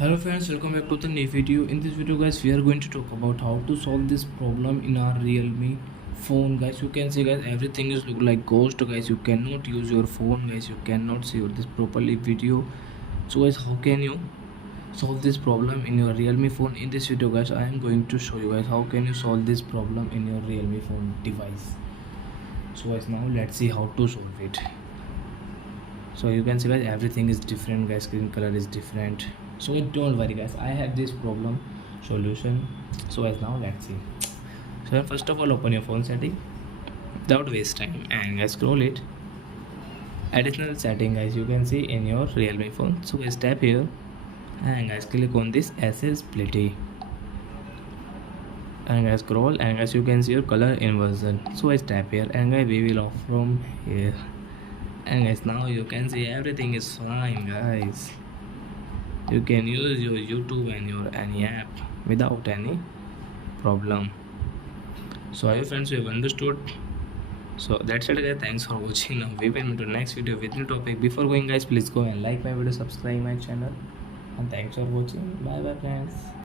Hello friends, welcome back to the new video. In this video guys, we are going to talk about how to solve this problem in our Realme phone guys. You can see guys, everything is look like ghost guys. You cannot use your phone guys. You cannot see this properly video. So guys, how can you solve this problem in your Realme phone? In this video guys, I am going to show you guys how can you solve this problem in your Realme phone device. So guys, now let's see how to solve it. So you can see guys, everything is different guys, screen color is different. So don't worry guys, I have this problem solution. So guys, now let's see. So first of all, open your phone setting without waste time and guys scroll it. Additional setting guys, you can see in your Realme phone. So guys, tap here and guys click on this accessibility and guys scroll and guys you can see your color inversion. So guys, tap here and guys we will off from here. And guys, now you can see everything is fine guys. You can use your YouTube and your any app without any problem. So I hope friends you have understood. So that's it guys, thanks for watching. Now we will meet to the next video with new topic. Before going guys, please go and like my video, subscribe my channel, and thanks for watching. Bye bye friends.